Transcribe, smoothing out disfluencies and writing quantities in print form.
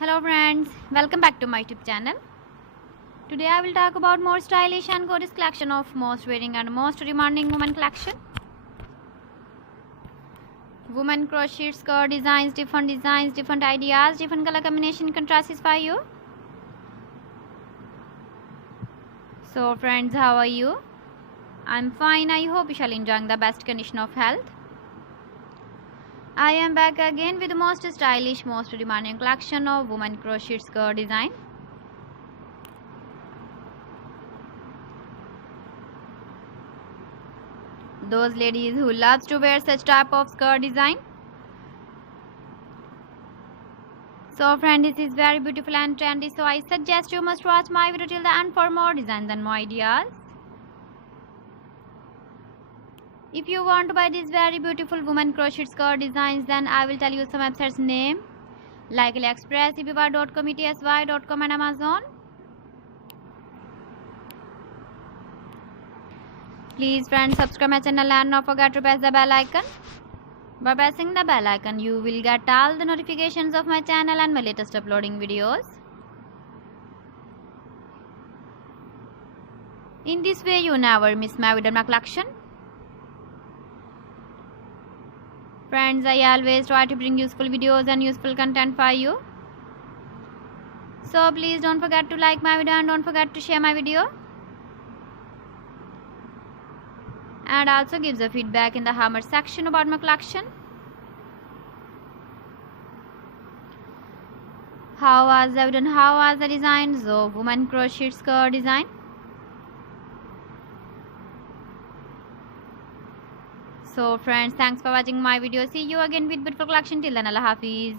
Hello friends, welcome back to my YouTube channel. Today I will talk about more stylish and gorgeous collection of most wearing and most demanding women collection. Women crochet skirt designs, different ideas, different color combination contrasts for you. So friends, how are you? I'm fine. I hope you shall enjoying the best condition of health. I am back again with the most stylish, most demanding collection of women crochet skirt design. Those ladies who loves to wear such type of skirt design. So friend, this is very beautiful and trendy, so I suggest you must watch my video till the end for more designs and more ideas. If you want to buy these very beautiful women crochet skirt designs, then I will tell you some websites name like AliExpress, eBay.com, ETSY.com and Amazon. Please friends, subscribe my channel and not forget to press the bell icon. By pressing the bell icon, you will get all the notifications of my channel and my latest uploading videos. In this way, you never miss my video collection. Friends, I always try to bring useful videos and useful content for you. So please don't forget to like my video and don't forget to share my video. And also give the feedback in the comment section about my collection. How was the video? How was the designs of women crochet skirt design? So friends, thanks for watching my video. See you again with beautiful collection. Till then, Allah Hafiz.